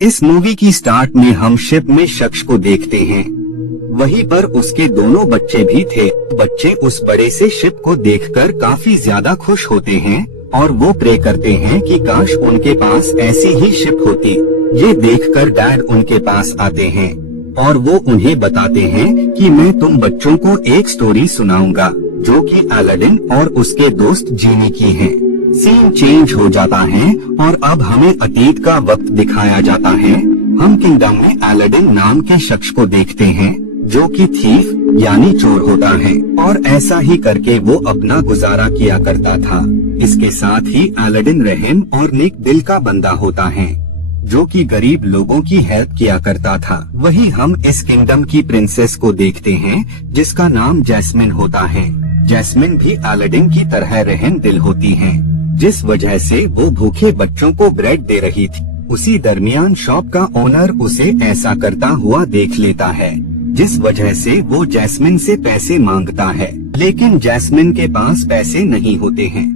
इस मूवी की स्टार्ट में हम शिप में शख्स को देखते हैं। वहीं पर उसके दोनों बच्चे भी थे। बच्चे उस बड़े से शिप को देखकर काफी ज्यादा खुश होते हैं और वो प्रे करते हैं कि काश उनके पास ऐसी ही शिप होती। ये देखकर डैड उनके पास आते हैं और वो उन्हें बताते हैं कि मैं तुम बच्चों को एक स्टोरी सुनाऊंगा जो कि अलादीन और उसके दोस्त जीनी की है। सीन चेंज हो जाता है और अब हमें अतीत का वक्त दिखाया जाता है। हम किंगडम में अलादीन नाम के शख्स को देखते हैं जो कि थीफ यानी चोर होता है और ऐसा ही करके वो अपना गुजारा किया करता था। इसके साथ ही अलादीन रहम और नेक दिल का बंदा होता है जो कि गरीब लोगों की हेल्प किया करता था। वही हम इस किंगडम की प्रिंसेस को देखते हैं जिसका नाम जैस्मिन होता है। जैस्मिन भी अलादीन की तरह रहम दिल होती है, जिस वजह से वो भूखे बच्चों को ब्रेड दे रही थी। उसी दरमियान शॉप का ओनर उसे ऐसा करता हुआ देख लेता है, जिस वजह से वो जैस्मिन से पैसे मांगता है, लेकिन जैस्मिन के पास पैसे नहीं होते हैं,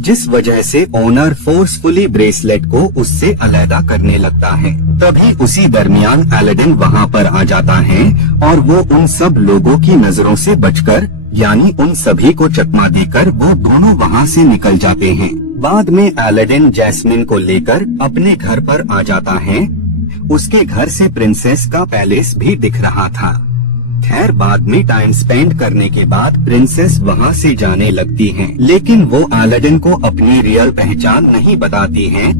जिस वजह से ओनर फोर्सफुली ब्रेसलेट को उससे अलग करने लगता है। तभी उसी दरमियान अलादीन वहाँ पर आ जाता है और वो उन सब लोगों की नजरों से बचकर यानी उन सभी को चकमा देकर वो दोनों वहाँ से निकल जाते हैं। बाद में अलादीन जैस्मिन को लेकर अपने घर पर आ जाता है। उसके घर से प्रिंसेस का पैलेस भी दिख रहा था। खैर बाद में टाइम स्पेंड करने के बाद प्रिंसेस वहाँ से जाने लगती हैं, लेकिन वो अलादीन को अपनी रियल पहचान नहीं बताती हैं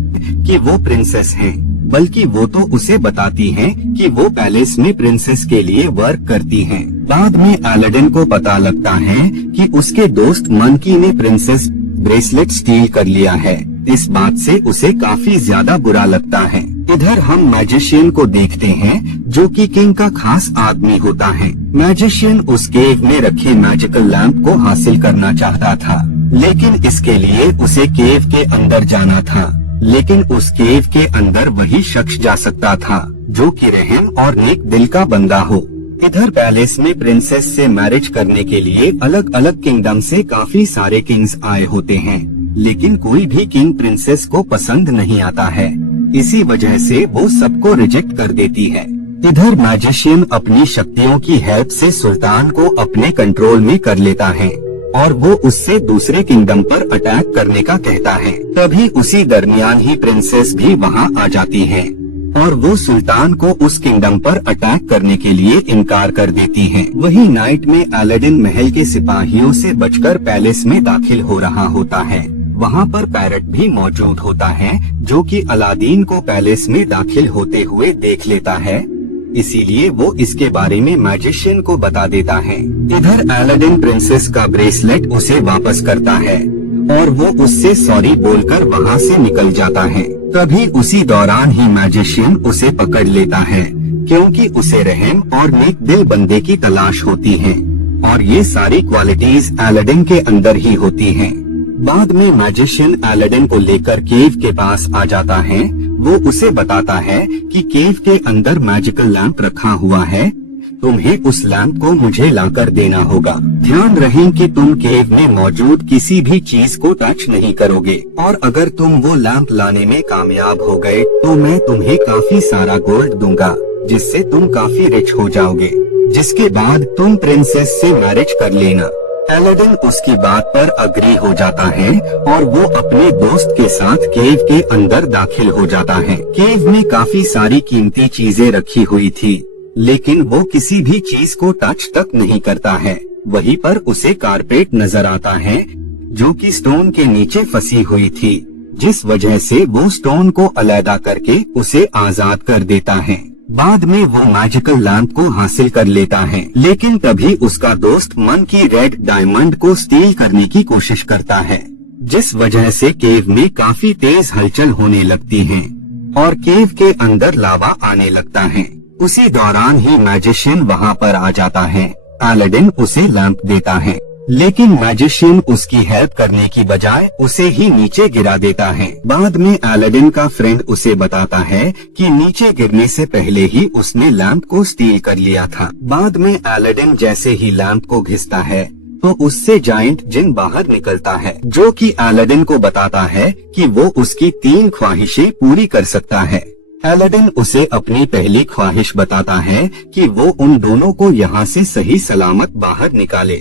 कि वो प्रिंसेस हैं, बल्कि वो तो उसे बताती हैं कि वो पैलेस में प्रिंसेस के लिए वर्क करती हैं। बाद में अलादीन को पता लगता है कि उसके दोस्त मंकी ने प्रिंसेस ब्रेसलेट स्टील कर लिया है। इस बात से उसे काफी ज्यादा बुरा लगता है। इधर हम मैजिशियन को देखते हैं जो कि किंग का खास आदमी होता है। मैजिशियन उस केव में रखे मैजिकल लैंप को हासिल करना चाहता था, लेकिन इसके लिए उसे केव के अंदर जाना था। लेकिन उस केव के अंदर वही शख्स जा सकता था जो कि रहम और नेक दिल का बंदा हो। इधर पैलेस में प्रिंसेस से मैरिज करने के लिए अलग अलग किंगडम से काफी सारे किंग्स आए होते हैं, लेकिन कोई भी किंग प्रिंसेस को पसंद नहीं आता है। इसी वजह से वो सबको रिजेक्ट कर देती है। इधर मैजिशियन अपनी शक्तियों की हेल्प से सुल्तान को अपने कंट्रोल में कर लेता है और वो उससे दूसरे किंगडम पर अटैक करने का कहता है। तभी उसी दरमियान ही प्रिंसेस भी वहाँ आ जाती है और वो सुल्तान को उस किंगडम पर अटैक करने के लिए इनकार कर देती हैं। वही नाइट में अलादीन महल के सिपाहियों से बचकर पैलेस में दाखिल हो रहा होता है। वहाँ पर पैरट भी मौजूद होता है जो कि अलादीन को पैलेस में दाखिल होते हुए देख लेता है, इसीलिए वो इसके बारे में मैजिशियन को बता देता है। इधर अलादीन प्रिंसेस का ब्रेसलेट उसे वापस करता है और वो उससे सॉरी बोलकर वहाँ से निकल जाता है। तभी उसी दौरान ही मैजिशियन उसे पकड़ लेता है, क्योंकि उसे रहम और नेक दिल बंदे की तलाश होती है और ये सारी क्वालिटीज अलादीन के अंदर ही होती हैं। बाद में मैजिशियन अलादीन को लेकर केव के पास आ जाता है। वो उसे बताता है कि केव के अंदर मैजिकल लैंप रखा हुआ है, तुम्हें उस लैंप को मुझे लाकर देना होगा। ध्यान रहे कि तुम केव में मौजूद किसी भी चीज को टच नहीं करोगे और अगर तुम वो लैंप लाने में कामयाब हो गए तो मैं तुम्हें काफी सारा गोल्ड दूंगा, जिससे तुम काफी रिच हो जाओगे, जिसके बाद तुम प्रिंसेस से मैरिज कर लेना। अलादीन उसकी बात पर अग्री हो जाता है और वो अपने दोस्त के साथ केव के अंदर दाखिल हो जाता है। केव में काफी सारी कीमती चीजें रखी हुई थी, लेकिन वो किसी भी चीज को टच तक नहीं करता है। वहीं पर उसे कारपेट नजर आता है जो कि स्टोन के नीचे फंसी हुई थी, जिस वजह से वो स्टोन को अलग करके उसे आजाद कर देता है। बाद में वो मैजिकल लैंप को हासिल कर लेता है, लेकिन तभी उसका दोस्त मंकी रेड डायमंड को स्टील करने की कोशिश करता है, जिस वजह से केव में काफी तेज हलचल होने लगती है और केव के अंदर लावा आने लगता है। उसी दौरान ही मैजिशियन वहाँ पर आ जाता है। अलादीन उसे लैंप देता है, लेकिन मैजिशियन उसकी हेल्प करने की बजाय उसे ही नीचे गिरा देता है। बाद में अलादीन का फ्रेंड उसे बताता है कि नीचे गिरने से पहले ही उसने लैंप को स्टील कर लिया था। बाद में अलादीन जैसे ही लैंप को घिसता है तो उससे जायंट जिन बाहर निकलता है, जो कि अलादीन को बताता है कि वो उसकी 3 ख्वाहिशें पूरी कर सकता है। अलादीन उसे अपनी पहली ख्वाहिश बताता है कि वो उन दोनों को यहाँ से सही सलामत बाहर निकाले।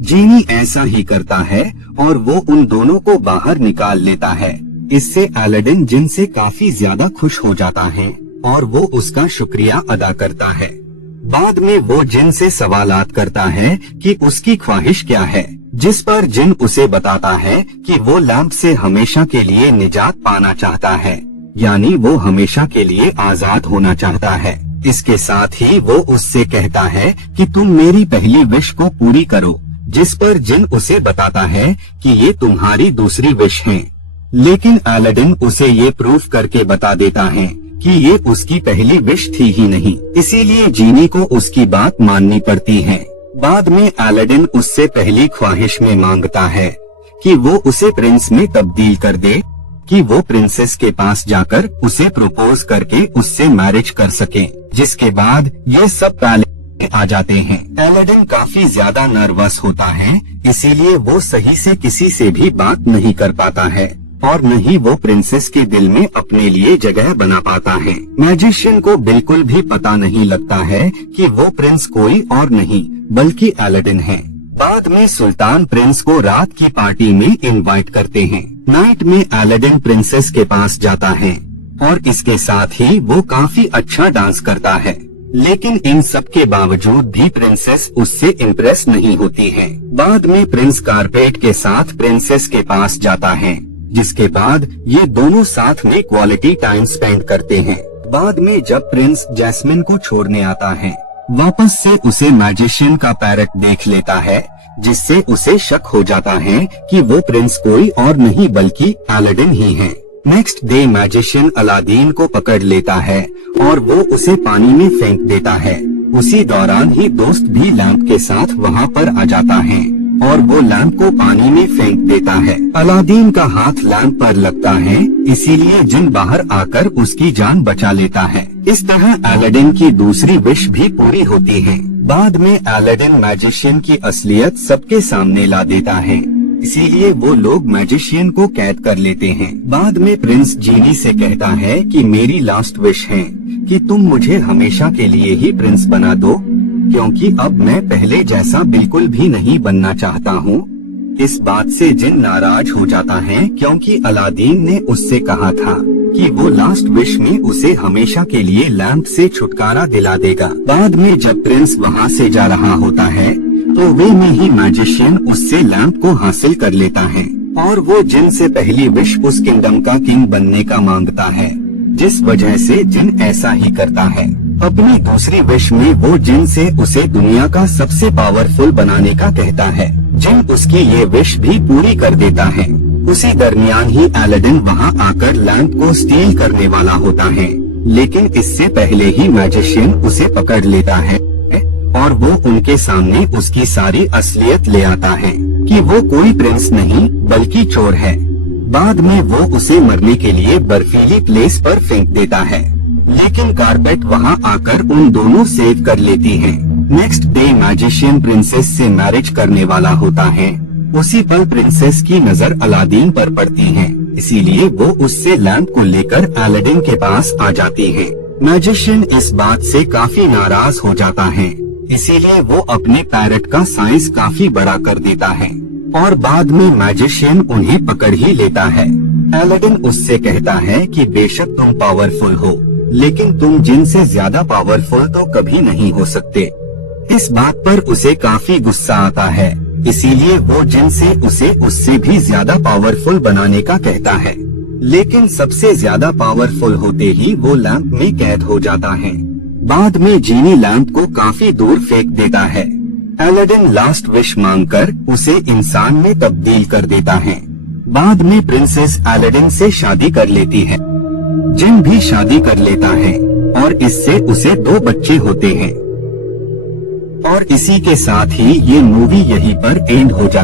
जीनी ऐसा ही करता है और वो उन दोनों को बाहर निकाल लेता है। इससे अलादीन जिन से काफी ज्यादा खुश हो जाता है और वो उसका शुक्रिया अदा करता है। बाद में वो जिन से सवालात करता है कि उसकी ख्वाहिश क्या है, जिस पर जिन उसे बताता है कि वो लैंप से हमेशा के लिए निजात पाना चाहता है, यानी वो हमेशा के लिए आजाद होना चाहता है। इसके साथ ही वो उससे कहता है कि तुम मेरी पहली विश को पूरी करो, जिस पर जिन उसे बताता है कि ये तुम्हारी दूसरी विश है। लेकिन अलादीन उसे ये प्रूफ करके बता देता है कि ये उसकी पहली विश थी ही नहीं, इसीलिए जीनी को उसकी बात माननी पड़ती है। बाद में अलादीन उससे पहली ख्वाहिश में मांगता है कि वो उसे प्रिंस में तब्दील कर दे, कि वो प्रिंसेस के पास जाकर उसे प्रपोज करके उससे मैरिज कर सके। जिसके बाद ये सब पहले आ जाते हैं। अलादीन काफी ज्यादा नर्वस होता है, इसीलिए वो सही से किसी से भी बात नहीं कर पाता है और न ही वो प्रिंसेस के दिल में अपने लिए जगह बना पाता है। मैजिशियन को बिल्कुल भी पता नहीं लगता है कि वो प्रिंस कोई और नहीं बल्कि अलादीन है। बाद में सुल्तान प्रिंस को रात की पार्टी में इनवाइट करते हैं। नाइट में अलादीन प्रिंसेस के पास जाता है और इसके साथ ही वो काफी अच्छा डांस करता है। लेकिन इन सब के बावजूद भी प्रिंसेस उससे इम्प्रेस नहीं होती है। बाद में प्रिंस कारपेट के साथ प्रिंसेस के पास जाता है, जिसके बाद ये दोनों साथ में क्वालिटी टाइम स्पेंड करते हैं। बाद में जब प्रिंस जैस्मिन को छोड़ने आता है, वापस से उसे मैजिशियन का पैरट देख लेता है, जिससे उसे शक हो जाता है कि वो प्रिंस कोई और नहीं बल्कि अलादीन ही है। नेक्स्ट डे मैजिशियन अलादीन को पकड़ लेता है और वो उसे पानी में फेंक देता है। उसी दौरान ही दोस्त भी लैंप के साथ वहाँ पर आ जाता है और वो लैंप को पानी में फेंक देता है। अलादीन का हाथ लैंप पर लगता है, इसीलिए जिन बाहर आकर उसकी जान बचा लेता है। इस तरह अलादीन की दूसरी विश भी पूरी होती है। बाद में अलादीन मैजिशियन की असलियत सबके सामने ला देता है, इसीलिए वो लोग मैजिशियन को कैद कर लेते हैं। बाद में प्रिंस जीनी से कहता है कि मेरी लास्ट विश है कि तुम मुझे हमेशा के लिए ही प्रिंस बना दो, क्योंकि अब मैं पहले जैसा बिल्कुल भी नहीं बनना चाहता हूँ। इस बात से जिन नाराज हो जाता है, क्योंकि अलादीन ने उससे कहा था कि वो लास्ट विश में उसे हमेशा के लिए लैंप से छुटकारा दिला देगा। बाद में जब प्रिंस वहाँ से जा रहा होता है तो वे में ही मैजिशियन उससे लैंप को हासिल कर लेता है और वो जिन से पहली विश उस किंगडम का किंग बनने का मांगता है, जिस वजह से जिन ऐसा ही करता है। अपनी दूसरी विश में वो जिन से उसे दुनिया का सबसे पावरफुल बनाने का कहता है। जिन उसकी ये विश भी पूरी कर देता है। उसी दरमियान ही अलादीन वहाँ आकर लैंप को स्टील करने वाला होता है, लेकिन इससे पहले ही मैजिशियन उसे पकड़ लेता है और वो उनके सामने उसकी सारी असलियत ले आता है कि वो कोई प्रिंस नहीं बल्कि चोर है। बाद में वो उसे मरने के लिए बर्फीली प्लेस पर फेंक देता है, लेकिन कारपेट वहाँ आकर उन दोनों सेव कर लेती है। नेक्स्ट डे मैजिशियन प्रिंसेस से मैरिज करने वाला होता है। उसी पर प्रिंसेस की नजर अलादीन पर पड़ती है, इसीलिए वो उससे लैंप को लेकर अलादीन के पास आ जाती है। मैजिशियन इस बात से काफी नाराज हो जाता है, इसीलिए वो अपने पैरट का साइज काफी बड़ा कर देता है और बाद में मैजिशियन उन्हें पकड़ ही लेता है। अलादीन उससे कहता है कि बेशक तुम पावरफुल हो, लेकिन तुम जिन से ज्यादा पावरफुल तो कभी नहीं हो सकते। इस बात पर उसे काफी गुस्सा आता है, इसीलिए वो जिन से उसे उससे भी ज्यादा पावरफुल बनाने का कहता है। लेकिन सबसे ज्यादा पावरफुल होते ही वो लैंप में कैद हो जाता है। बाद में जीनी लैंप को काफी दूर फेंक देता है। अलादीन लास्ट विश मांगकर उसे इंसान में तब्दील कर देता है। बाद में प्रिंसेस अलादीन से शादी कर लेती है। जिन भी शादी कर लेता है और इससे उसे 2 बच्चे होते हैं। और इसी के साथ ही ये मूवी यहीं पर एंड हो जाती है।